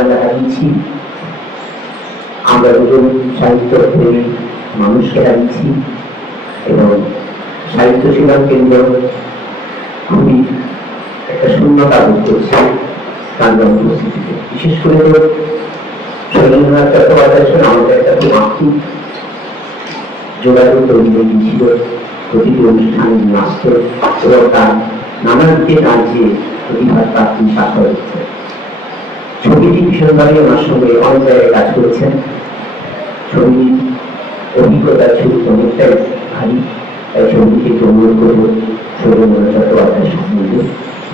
আমরা আমরা দুজন সাহিত্য প্রেমী মানুষকে এবং সাহিত্য সেবা কেন্দ্র। খুবই একটা শূন্যতা বোধ করছে তার বিশেষ করে আমাদের একটা খুব যোগাযোগ তৈরি হয়ে গিয়েছিল প্রতিটি অনুষ্ঠানে আসতো এবং তার নানা দিকে রাজ্যে প্রতিভার প্রাপ্তি সাফল্য। হচ্ছে ছবিটি ভীষণভাবে ওনার সঙ্গে অনেক জায়গায় কাজ করেছেন। ছবির অভিজ্ঞতা ছিল অনেকটাই ভারী, তাই ছবিটিকে একটু অনুরোধ করব শরীরেন্দ্র চট্টোপাধ্যায়ের সম্বন্ধে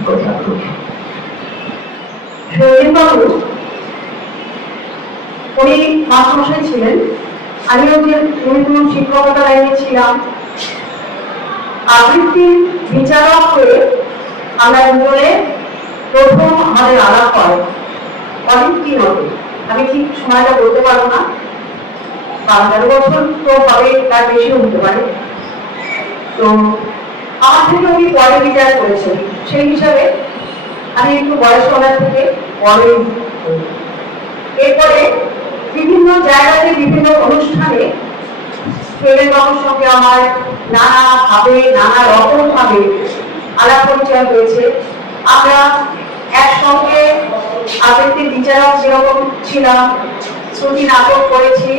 কথা করি সৌরীবাবু উনি মাস্টারমশাই ছিলেন। আমিও যে যেহেতু শিক্ষকতা লাইনে ছিলাম। আবৃত্তির বিচারক হয়ে আমরা দুজনে প্রথম আমাদের আলাপ হয়। দিন হবে আমি ঠিক সময়টা বলতে পারব না। বারো তেরো বছর তো হবে, তার বেশিও হতে পারে। তো আমার থেকে উনি পরে বিচার করেছেন। সেই হিসাবে আমি একটু বয়স ওনার থেকে হই। এরপরে বিভিন্ন জায়গাতে, বিভিন্ন অনুষ্ঠানে প্রেমের সঙ্গে আমার নানা ভাবে, নানা রকম ভাবে আলাপ পরিচয় হয়েছে। আমরা একসঙ্গে আবৃত্তির বিচারক যেরকম ছিলাম, শ্রুতি নাটক করেছি,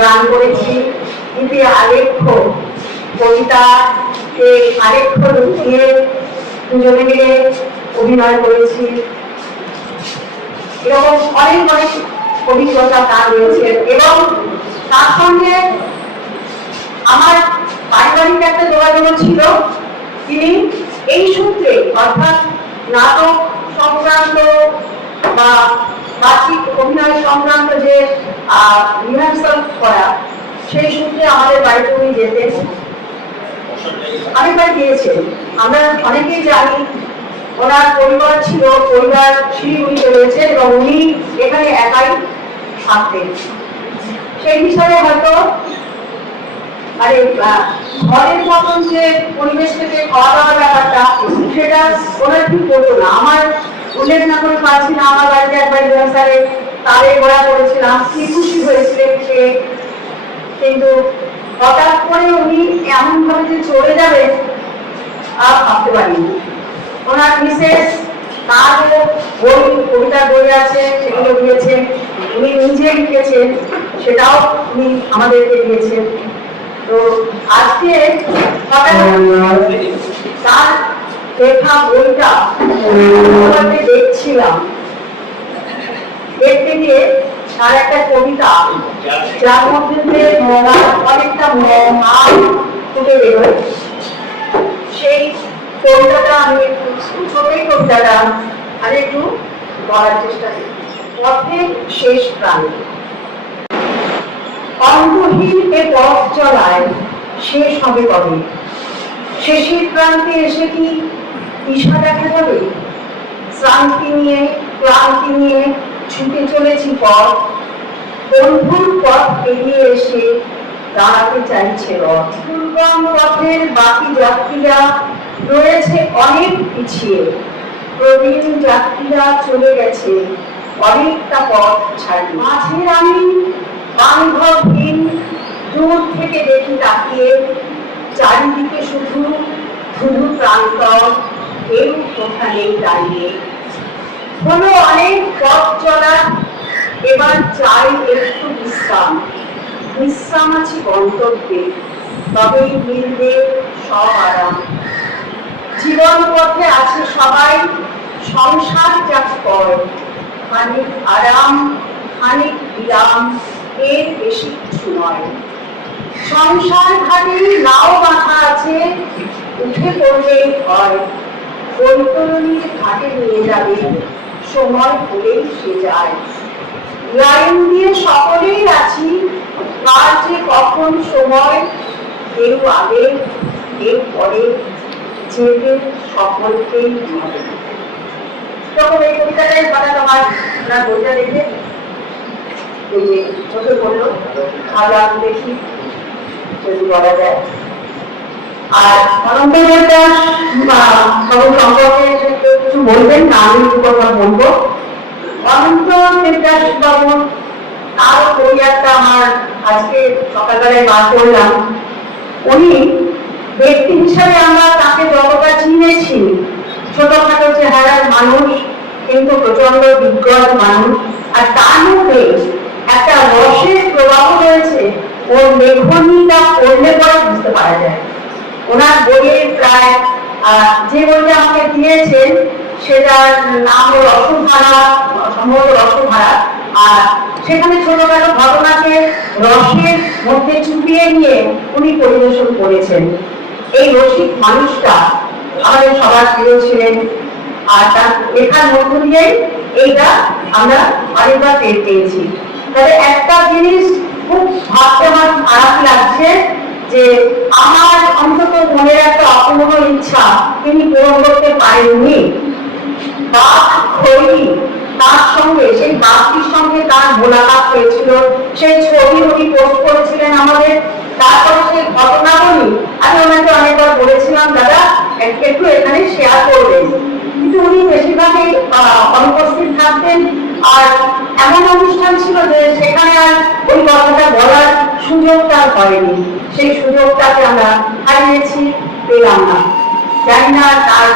গান করেছি, কিন্তু আলেখ্য কবিতাকে আলেখ্য লুকিয়ে দুজনে মিলে অভিনয় করেছি। এরকম অনেক অনেক অভিজ্ঞতা তার রয়েছে এবং তার সঙ্গে আমার পারিবারিক একটা যোগাযোগ ছিল। তিনি এই সূত্রে অর্থাৎ নাটক সংক্রান্ত বা বার্ষিক অভিনয় সংক্রান্ত যে রিহার্সাল করা, সেই সূত্রে আমাদের বাড়িতে উনি যেতেন। অনেকবার গিয়েছেন। আমরা অনেকেই জানি, ওনার পরিবার ছিল, পরিবার শিলিগুড়িতে রয়েছে এবং উনি এখানে একাই থাকতেন। সেই হিসাবে হয়তো মানে ঘরের মতন যে পরিবেশ থেকে খাওয়া দাওয়ার ব্যাপারটা, সেটা ওনার ঠিক করতো না। আমার উল্লেখ না করে পারছি না, আমার বাড়িতে একবার রিহার্সালে তারে গোড়া করেছিলাম, কি খুশি হয়েছিলেন সে। কিন্তু হঠাৎ করে উনি এমন ভাবে যে চলে যাবেন, আর ভাবতে পারিনি। ওনার মিসেস তারও বই কবিতার বই আছে, সেগুলো দিয়েছেন, উনি নিজে লিখেছেন, সেটাও উনি আমাদেরকে দিয়েছেন। তো আজকে তার লেখা বইটা দেখছিলাম। দেখতে গিয়ে তার একটা কবিতা, যার মধ্যে অনেকটা মাল ফুটে বেরোয়। সেই কবিতাটা আমি একটু ছোটই কবিতাটা আর একটু বলার চেষ্টা করি। পথের শেষ প্রান্তে। অন্তহীন এ পথ চলায় শেষ হবে কবে? শেষের প্রান্তে এসে কি ঈশা দেখা যাবে? শ্রান্তি নিয়ে, ক্লান্তি নিয়ে ছুটে চলেছি পথ। বন্ধুর পথ পেরিয়ে এসে দাঁড়াতে চাইছে রথ। দুর্গম পথের বাকি যাত্রীরা রয়েছে অনেক পিছিয়ে। প্রবীণ যাত্রীরা চলে গেছে, অনেকটা পথ ছাড়ি মাঝের আমি বান্ধবহীন দূর থেকে দেখি তাকিয়ে চারিদিকে শুধু শুধু প্রান্তর, কেউ নেই দাঁড়িয়ে। হলো অনেক পথ চলা, এবার চাই একটু বিশ্রাম। বিশ্রাম আছে গন্তব্যে তবেই মিলবে সব আরাম। জীবন পথে আছে সবাই, সংসার যাক কর খানিক আরাম, খানিক বিরাম। এর বেশি কিছু নয়। সংসার ঘাটে নাও বাঁধা আছে, উঠে পড়লেই হয় বৈতরণীর ঘাটে নিয়ে যাবে, সময় হলেই সে যায়। লাইন দিয়ে সকলেই আছি, কার যে কখন সময়, কেউ আগে, কেউ পরে যেতে সকলকেই হবে তখন এই কবিতাটাই মানে তোমার না বইটা দেখে চোখে দেখি যদি বলা যায়। আর সম্পর্কে কিছু বলবেন না, আমি কথা বলব। অনন্ত দেবদাস বাবু, তার পরিবারটা আমার আজকে সকালবেলায় বার করলাম। উনি ব্যক্তি হিসাবে আমরা তাকে যতটা চিনেছি, ছোটখাটো চেহারার মানুষ, কিন্তু প্রচণ্ড বিজ্ঞান মানুষ। আর তার মধ্যে একটা রসের প্রবাহ রয়েছে, ওর লেখনীটা পড়লে পরে বুঝতে পারা যায়। ওনার বইয়ের প্রায় যে বইটা আমাকে দিয়েছেন, সেটার নাম হলো রসধারা, সম্ভবত রসধারা। আর সেখানে ছোটখাটো ঘটনাকে রসের মধ্যে চুপিয়ে নিয়ে উনি পরিবেশন করেছেন। এই রসিক মানুষটা আমাদের সবার প্রিয় ছিলেন, আর তার লেখার মধ্য দিয়ে এইটা আমরা অনেকবার টের পেয়েছি। তবে একটা জিনিস খুব ভাবতে আমার খারাপ লাগছে যে আমার অন্তত মনের একটা অপূর্ণ ইচ্ছা, তিনি পূরণ করতে পারেননি। বাঘ খৈনি, তার সঙ্গে, সেই বাঘটির সঙ্গে তার মোলাকাত হয়েছিল। সেই ছবি উনি পোস্ট করেছিলেন আমাদের। তারপরে সেই ঘটনাবলী আমি ওনাকে অনেকবার বলেছিলাম, দাদা, একটু এখানে শেয়ার করবেন কিন্তু উনি বেশিরভাগই অনুপস্থিত থাকতেন আর এমন অনুষ্ঠান ছিল যে সেখানে আর ওই কথাটা বলার সুযোগটা হয়নি। সেই সুযোগটাকে আমরা হারিয়েছি, পেলাম না। জানি না তার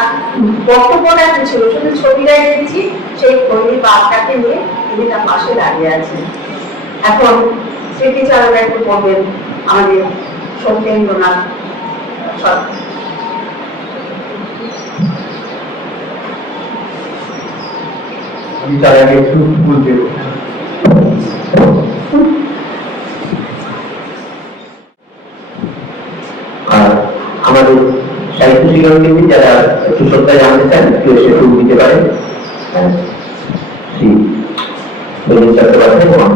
বক্তব্যটা কি ছিল, শুধু ছবিটা দেখেছি সেই খৈনি বাঘটাকে নিয়ে তিনি তার পাশে দাঁড়িয়ে আছেন। এখন স্মৃতিচারণা একটু করবেন আমাদের সত্যেন্দ্রনাথ সরকার। আমি তার আগে একটু বলতে আর আমাদের সাহিত্য শিক্ষাকেন্দ্রে যারা একটু শ্রদ্ধা জানতে চান কেউ ফুল দিতে পারেন হ্যাঁ, চট্টোপাধ্যায় এবং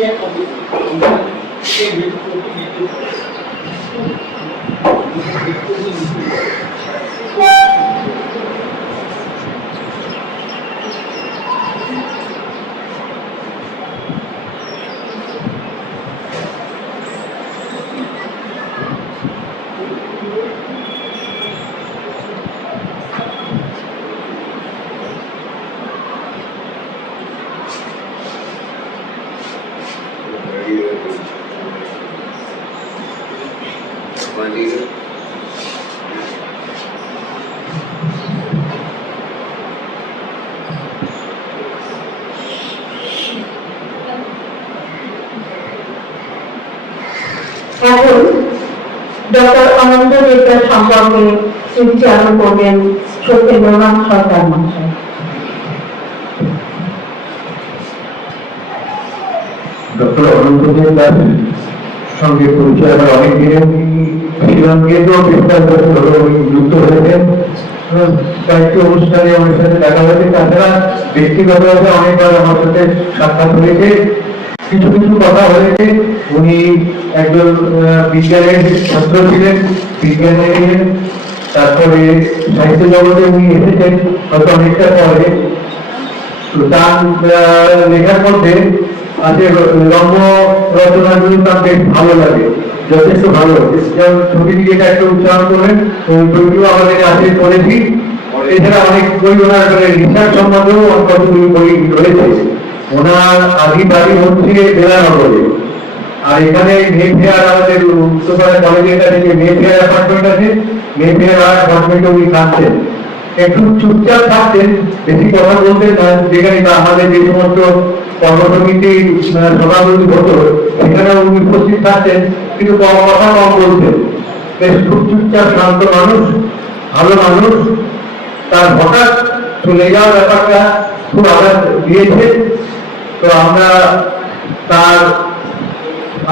অনন্ত দাসের স্মৃতির উদ্দেশ্যে এখন ডক্টর অনন্ত দেবদাস সম্পর্কে স্মৃতিচারণ করবেন সত্যেন্দ্রনাথ সরকার মহাশয় ডক্টর অনন্ত দেব দাস সঙ্গে পরিচয় আমার অনেক দিনের। শিলংকেও বিস্তার যুক্ত হয়েছেন। কয়েকটি অনুষ্ঠানে আমার সাথে দেখা হয়েছে। তাছাড়া ব্যক্তিগতভাবে অনেকবার আমার সাথে সাক্ষাৎ হয়েছে। কিছু কিছু কথা হয়েছে। উনি একজন বিজ্ঞানের ছাত্র ছিলেন, বিজ্ঞানে ছিলেন তারপরে সাহিত্য জগতে উনি এসেছেন, হয়তো অনেকটা পরে। তার লেখার মধ্যে আছে রম্য রচনাগুলো তার বেশ ভালো লাগে। যথেষ্ট ভালো। ছবি দিকে এটা একটা উচ্চারণ করলেন ওই বইগুলো আমাদের আছে পড়েছি এছাড়া অনেক বই ওনার রিসার্চ সম্বন্ধেও কতগুলি বই রয়েছে ওনার আদি বাড়ি হচ্ছে বেলানগরে। আর এখানে মে ফেয়ার আমাদের উত্তরপাড়া কলেজের কাছে যে মে ফেয়ার অ্যাপার্টমেন্ট আছে মে ফেয়ার অ্যাপার্টমেন্টে উনি থাকছেন একটু চুপচাপ থাকতেন, বেশি কথা বলতেন না। যেখানে আমাদের যে সমস্ত সভাগুলি হতো সেখানে উনি উপস্থিত থাকতেন কিন্তু কম কথা কম বলতেন বেশ খুব চুপচাপ শান্ত মানুষ, ভালো মানুষ। তার হঠাৎ চলে যাওয়ার ব্যাপারটা খুব আঘাত দিয়েছে তো আমরা তার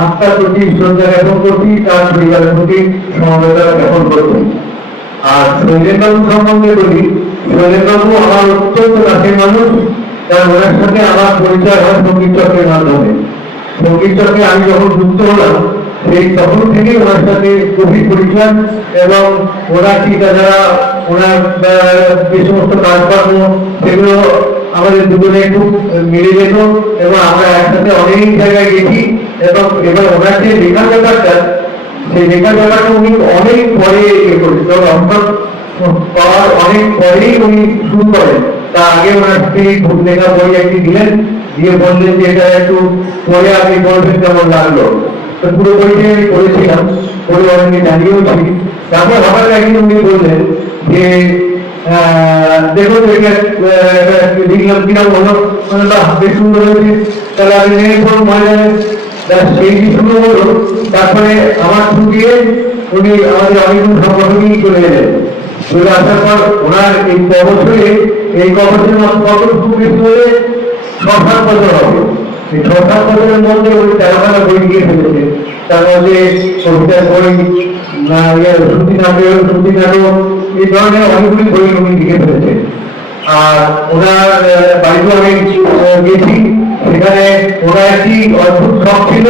আত্মার প্রতি শ্রদ্ধা জ্ঞাপন করছি, তার পরিবারের প্রতি সমবেদনা জ্ঞাপন করছি। আর শৈলেনবাবু সম্বন্ধে বলি শৈলেনবাবু আমার অত্যন্ত কাছের মানুষ, তার ওনার সাথে আমার পরিচয় হয় সংগীত চক্রের মাধ্যমে। সংগীত চক্রে আমি যখন যুক্ত হলাম, সেই তখন থেকে ওনার সাথে গভীর পরিচয় এবং ওনার চিন্তাধারা ওনার যে সমস্ত কাজকর্ম, সেগুলো আমাদের দুজনে খুব মিলে যেত এবং আমরা একসাথে অনেক জায়গায় গেছি এবং এবার ওনার যে লেখার ব্যাপারটা, সেই লেখার ব্যাপারটা উনি অনেক পরে ইয়ে করেছেন। তবে অর্থাৎ পাওয়ার অনেক পরেই উনি শুরু করেন। তার আগে ওনার স্ত্রী লেখা বই একটি দিলেন। দিয়ে বললেন যে এটা একটু পরে আপনি বলবেন কেমন লাগল। তো পুরো বইটি আমি পড়েছিলাম, পড়ে অনেকে জানিয়েওছি তারপর হঠাৎ একদিন উনি বললেন যে দেখুন এটা লিখলাম কিরম হলো বেশ সুন্দর হয়েছে। তাহলে আমি নেই ফোন ময়দানে সেই শুরু হলো, তারপরে আমার দিয়ে উনি আমাদের অনেকগুলো সংগঠনই চলে এলেন। চলে আসার পর ওনার এই ক বছরে এই ক বছরের মতো কত খুব বেশি হলে ছ সাত হবে। এই ছ সাত মধ্যে উনি তেরোখানা বই দিয়ে ফেলেছে। তার মধ্যে কবিতার বই ইয়ে শ্রুতি নাটক শ্রুতি নাটক এই ধরনের অনেকগুলি বই উনি লিখে ফেলেছে। আর ওনার বাড়িতে আমি গেছি। সেখানে ওনার একটি অদ্ভুত শখ ছিল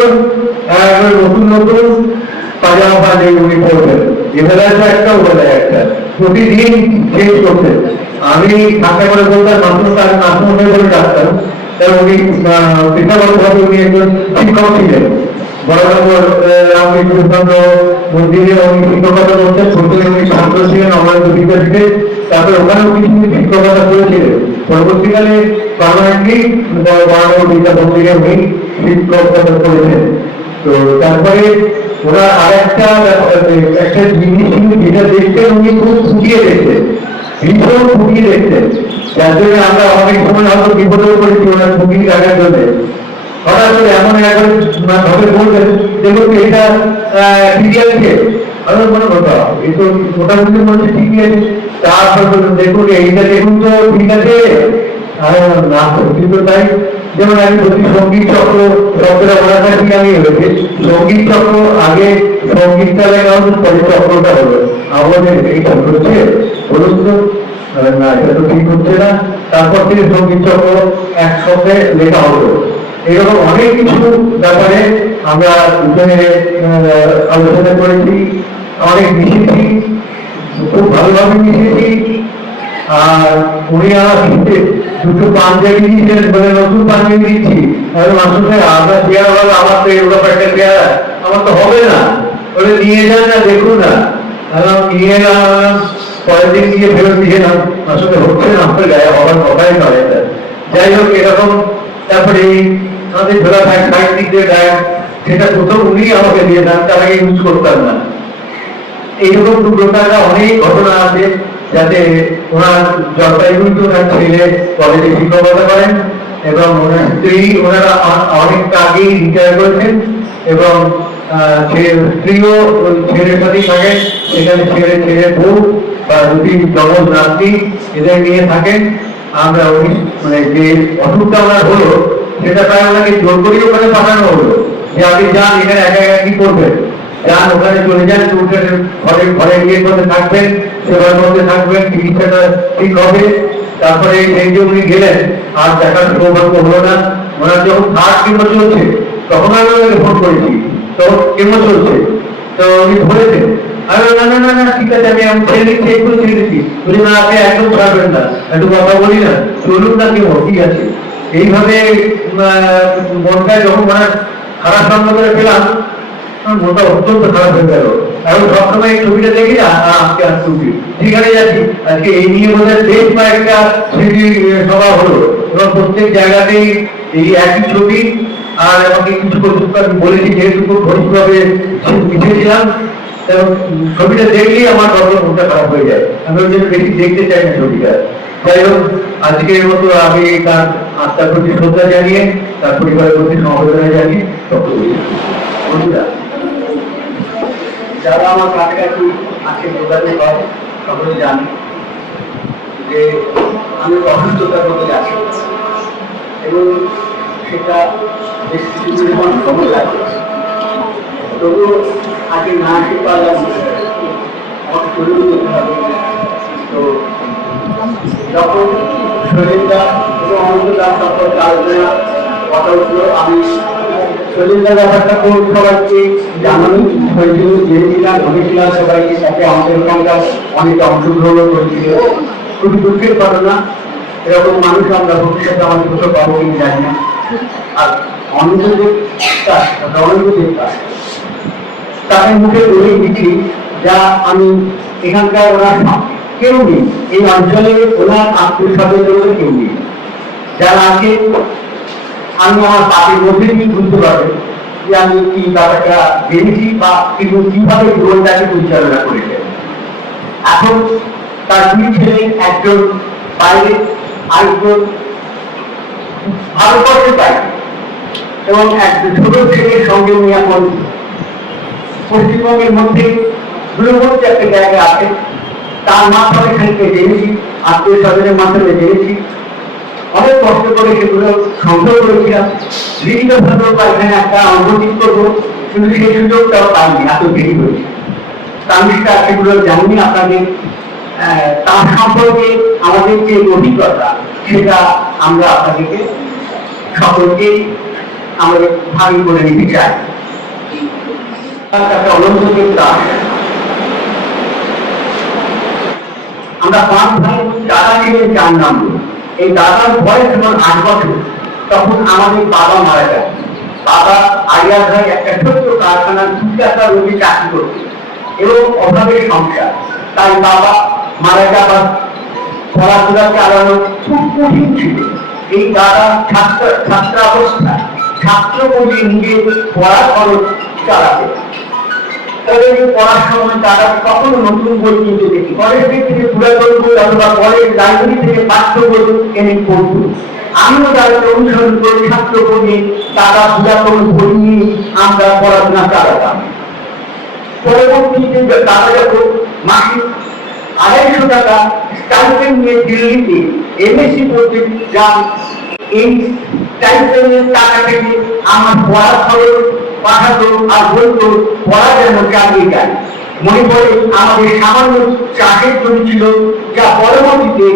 নতুন নতুন পাজামা পাঞ্জাবি উনি পরবেন। এবেলায় একটা ওবেলায় একটা, প্রতিদিন চেঞ্জ করতেন আমি ঠান্ডা করে বলতাম মাত্র তার নাসমনে বলে ডাক্তার তার উনি পেশাগতভাবে উনি একজন শিক্ষক ছিলেন। বড়বাবুর রামকৃষ্ণ চন্দ্র মন্দিরে উনি শিক্ষকতা করতেন, প্রথমে উনি ছাত্র ছিলেন অমরান্ত বিদ্যাপীঠে তারপরে ওখানেও কিছু শিক্ষকতা করেছিলেন। পরবর্তীকালে পার্মানেন্টলি বড়বাবু বিদ্যা মন্দিরে উনি শিক্ষকতা করেছেন। তো তারপরে ওরা আর একটা একটা জিনিস যেটা দেখতেন উনি খুব ফুটিয়ে দেখতেন, ভীষণ ফুটিয়ে দেখতেন। যার জন্য আমরা অনেক সময় হয়তো বিপদেও করেছি ওনার ফুটিয়ে রাখার জন্য। হঠাৎ করে এমন একবার ভাবে বলবেন দেখুন এটা ঠিকই আছে আমি মনে কথা এই তো মোটামুটি মনে ঠিকই আছে। তারপর দেখুন, এইটা দেখুন তো, ঠিক আছে। না সত্যি তো তাই, যেমন আমি বলছি, সংগীত চক্র শব্দটা ওনার কাছে আমি হয়েছে? সংগীত চক্র, আগে সঙ্গীতটা লেখা হতো, পরে চক্রটা হলো। আমাদের এই চক্র হচ্ছে, বলুন তো তারপর থেকে সংগীত চক্র একসঙ্গে লেখা হলো। এরকম অনেক কিছু ব্যাপারে আমরা আলোচনা করেছি, অনেক মিশেছি, খুব ভালোভাবে মিশেছি। আর উনি আমার দিতে দুটো পাঞ্জাবি দিয়েছেন মানে নতুন পাঞ্জাবি দিচ্ছি আর মাসুদের আপনার পেয়ারা বলো আমার তো এগুলো একটা পেয়ারা। আমার তো হবে না। বলে নিয়ে যান না, দেখুন না। আমি নিয়ে এলাম পরের দিন গিয়ে ফেরত দিয়ে না, আসলে হচ্ছে না আমার গায়ে হওয়ার কথাই নয় যাই হোক, এরকম, তারপরে আমাদের ঝোলা থাক সাহিত্যিক যে গায়ে, সেটা প্রথম উনি আমাকে দিয়ে দেন, তার আগে ইউজ করতাম না। এইরকম দুর্ঘটনা, অনেক ঘটনা আছে, যাতে ওনার জলপাইগুড়িতে ওনার ছেলে কলেজে শিক্ষকতা করেন এবং ওনার স্ত্রী, ওনারা অ- অনেকটা আগেই রিটায়ার করেছেন, এবং স্ত্রীও ছেলের সাথেই থাকেন সেখানে ছেলে ছেলে বউ মানে যে হলো যে একা একা কি থাকবেন থাকবেন তারপরে উনি গেলেন, আর দেখার সৌভাগ্য হলো না। ওনার যখন থার্ড কেমো চলছে, তখন আমি ফোন করেছি। তখন কেমো চলছে? তো উনি ধরেছেন বললাম, না না না ঠিক আছে আমি আমি দিচ্ছি না না একটু কথা বলি না চলুন না ঠিক আছে। এইভাবে মনটা যখন মানে খারাপ করে মনটা অত্যন্ত খারাপ হয়ে গেল। সবসময় এই ছবিটা দেখি না আজকে আর ছবি যাচ্ছি। আজকে এই নিয়ে স্মৃতি আহ, সভা হলো। এবং প্রত্যেক জায়গাতেই এই একই ছবি আর আমাকে কিছু বলেছি যেহেতু খুব ঘনিষ্ঠভাবে মিশেছিলাম এবং ছবিটা দেখলেই আমার তখন মনটা খারাপ হয়ে যায়। আমি ওই জন্য বেশি দেখতে চাই না ছবিটা। যাই হোক, আজকের মতো আমি তার আত্মার প্রতি শ্রদ্ধা জানিয়ে, তার পরিবারের প্রতি সমবেদনা জানিয়ে বন্ধুরা, যারা আমার কাছাকাছি আছে যোগাযোগ হয়, সকলে জানে যে আমি অসুস্থতার মধ্যে আছি। এবং সেটা বেশ কিছু পরিমাণ সময় লাগে তবুও আগে না আসতে তো যখন শরীরটা এবং অনন্তদার সম্পর্কে আলোচনা কথা উঠল আমি শরীরদার ব্যাপারটা খুব সবাইকে জানানো হয়েছিল জেনেছিলাম বলেছিলাম সবাইকে সাথে আমাদের ওখানকার অনেকে করেছিল। খুবই দুঃখের ঘটনা। এরকম মানুষ আমরা ভবিষ্যতে আমাদের কোথাও পাবো কিনা জানি না। আর রণেন্দ্রদেব দাস তাদের মুখে বলে দিচ্ছি যা আমি এখানকার ওনার কেউ নেই। এই অঞ্চলে ওনার আত্মীয় স্বজনের কেউ নেই। যারা আছে আমি আমার পার্টির মধ্যে দিয়ে বুঝতে পারবে যে আমি কি ব্যাপারটা জেনেছি বা কিন্তু কীভাবে জীবনটাকে পরিচালনা করেছে। এখন তার দুই ছেলে, একজন বাইরে, আরেকজন ভারতবর্ষের বাইরে এবং একজন ছোট ছেলের সঙ্গে উনি এখন পশ্চিমবঙ্গের মধ্যে দূরবর্তী একটা জায়গা আছে। তার মাধ্যমে জেনেছি, আত্মীয় স্বজনের মাধ্যমে জেনেছি। অনেক কষ্ট করে সেগুলো সংগ্রহ করেছিলাম। বিভিন্ন ভাবে এখানে একটা অনুভূতি করব, কিন্তু সেই সুযোগটাও পাইনি, এত দেরি হয়েছে। আমি সেটা সেগুলো আপনাদের তার সম্পর্কে আমাদের যে অভিজ্ঞতা, সেটা আমরা আপনাদেরকে সকলকে আমাদের ভাবি করে নিতে চাই। আমরা পাঁচ ভাই এই দাদার বয়স যখন আট বছর, তখন আমাদের বাবা মারা যায়। বাবা আলিয়া ভাই একটা ছোট্ট কারখানার রোগী চাকরি করতে এবং অভাবের সংসার। তাই বাবা মারা যাবার চালানো খুব কঠিন ছিল। এই দাদা ছাত্র ছাত্রাবস্থায় ছাত্র বলে নিজে পড়া খরচ চালাতে। তবে পড়ার সময় তারা কখনো নতুন বই কিনতে দেখি কলেজ থেকে পুরাতন বই অথবা কলেজ লাইব্রেরি থেকে পাঠ্য বই এনে পড়ত আমিও তাদের অনুসরণ করে ছাত্র বই তারা পুরাতন বই নিয়ে আমরা পড়াশোনা চালাতাম। পরবর্তীতে তারা যখন মাসিক আড়াইশো টাকা স্টাইপেন্ড নিয়ে দিল্লিতে এমএসসি পড়তে যান এই স্টাইপেন্ডের টাকা থেকে আমার পড়া খরচ পাঠাতো আর বলতো পড়া যেন চালিয়ে যায় মনে পড়ে আমাদের সামান্য চাষের জমি ছিল যা পরবর্তীতে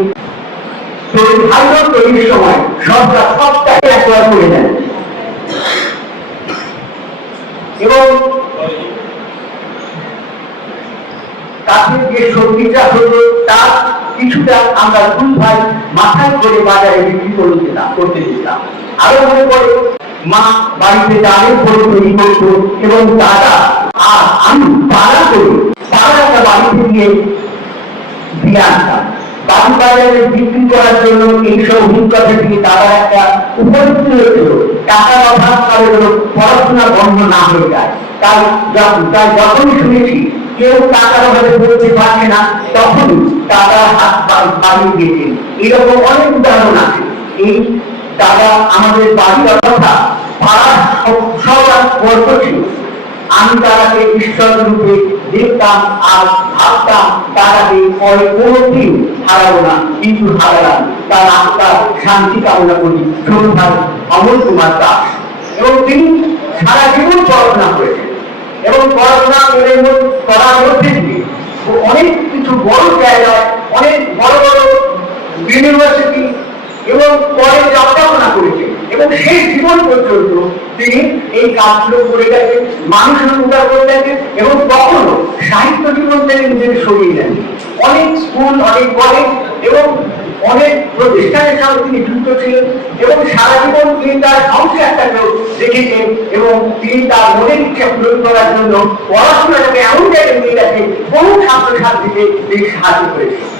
তৈরি ভাইরাল তৈরির সময় সরকার সবটাকে একবার করে দেন এবং তাতে যে সবজিটা হলো তার কিছুটা আমরা দুই ভাই মাথায় করে বাজারে বিক্রি করে করতে দিতাম আরও মনে পড়ে, মা বাড়িতে ডালের পরে তৈরি করতো এবং দাদা আর আমি পাড়া করে পাড়া একটা বাড়িতে গিয়ে দিয়ে বাবু বাজারে বিক্রি করার জন্য এইসব অভিজ্ঞতা থেকে তারা একটা উপযুক্ত হয়েছিল। টাকার অভাব কারণ পড়াশোনা বন্ধ না হয়ে যায়। তাই তাই শুনেছি কেউ টাকার অভাবে পারছে না, তখনই টাকা হাত এরকম অনেক উদাহরণ আছে। এই দাদা আমাদের বাড়ির কথা সবার ছিল। আমি তারাকে ঈশ্বর রূপে দেখতাম, আর ভাবতাম তারাকে পরে কোনোদিন হারাবো না, কিন্তু হারালাম। তার আত্মার শান্তি কামনা করি। ভাই অমল কুমার দাস। এবং তিনি সারা জীবন করেছেন। এবং পড়াশোনা করে করার মধ্যে দিয়ে অনেক কিছু বড় জায়গায়, অনেক বড় বড় ইউনিভার্সিটি এবং পরে যাত্রাপনা করেছে। এবং সেই জীবন পর্যন্ত তিনি এই কাজগুলো করে গেছেন, মানুষের উদ্ধার করে গেছেন এবং কখনো সাহিত্য জীবন থেকে নিজেকে সরিয়ে নেন অনেক স্কুল অনেক কলেজ এবং অনেক প্রতিষ্ঠানের সাথে তিনি যুক্ত ছিলেন এবং সারা জীবন তিনি তার সংসারটাকেও দেখেছেন এবং তিনি তার মনের ইচ্ছা পূরণ করার জন্য পড়াশোনাটাকে এমন জায়গায় নিয়ে গেছে বহু ছাত্রছাত্রীকে তিনি সাহায্য করেছেন।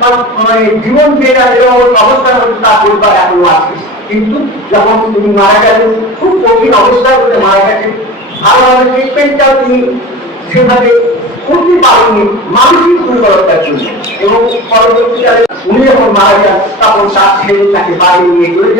মানে জীবন দিয়ে এরকম অবস্থা হচ্ছে, তার পরিবার এখনও আছে। কিন্তু যখন তিনি মারা গেলেন খুব কঠিন অবস্থায় মারা গেছেন। ভালোভাবে ট্রিটমেন্টটাও তিনি সেভাবে পারেননি জন্য। এবং পরবর্তীকালে উনি যখন মারা যান, তখন তার ছেলে তাকে বাড়ি নিয়ে চলে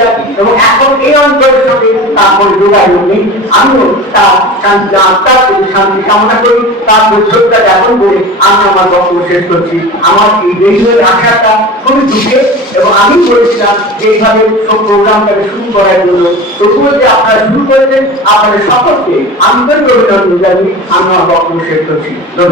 এবং এখন এই অঞ্চলের সঙ্গে তার কোনো যোগাযোগ নেই। আমিও তার শান্তি আত্মার প্রতি শান্তি কামনা করি। তার শ্রদ্ধা জ্ঞাপন করে আমি আমার বক্তব্য শেষ করছি। আমার এই রেডিওর আশাটা খুবই দুঃখে এবং আমি বলেছিলাম যে এইভাবে সব প্রোগ্রামটাকে শুরু করার জন্য। তবুও যে আপনারা শুরু করেছেন, আপনাদের সকলকে আন্তরিক অভিনন্দন আমি আমার বক্তব্য শেষ করছি। ধন্যবাদ।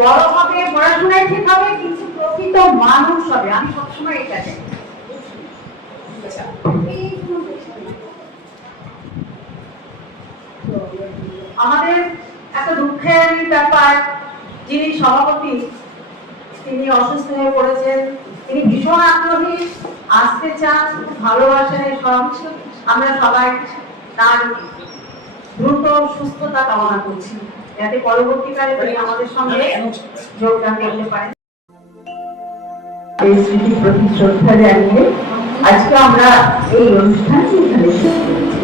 বড় হবে, পড়াশোনায় ঠিক হবে, কিন্তু প্রকৃত মানুষ হবে। আমি সবসময় এটা চাই। আমাদের এত দুঃখের ব্যাপার, যিনি সভাপতি, তিনি অসুস্থ হয়ে পড়েছেন, তিনি ভীষণ আগ্রহী, আসতে চান ভালোবাসেন সব আমরা সবাই তার দ্রুত সুস্থতা কামনা করছি। যাতে পরবর্তীকালে তিনি আমাদের সঙ্গে যোগদান করতে পারেন। এই স্মৃতির প্রতি শ্রদ্ধা জানিয়ে আজকে আমরা এই অনুষ্ঠানটি এখানে শেষ করছি।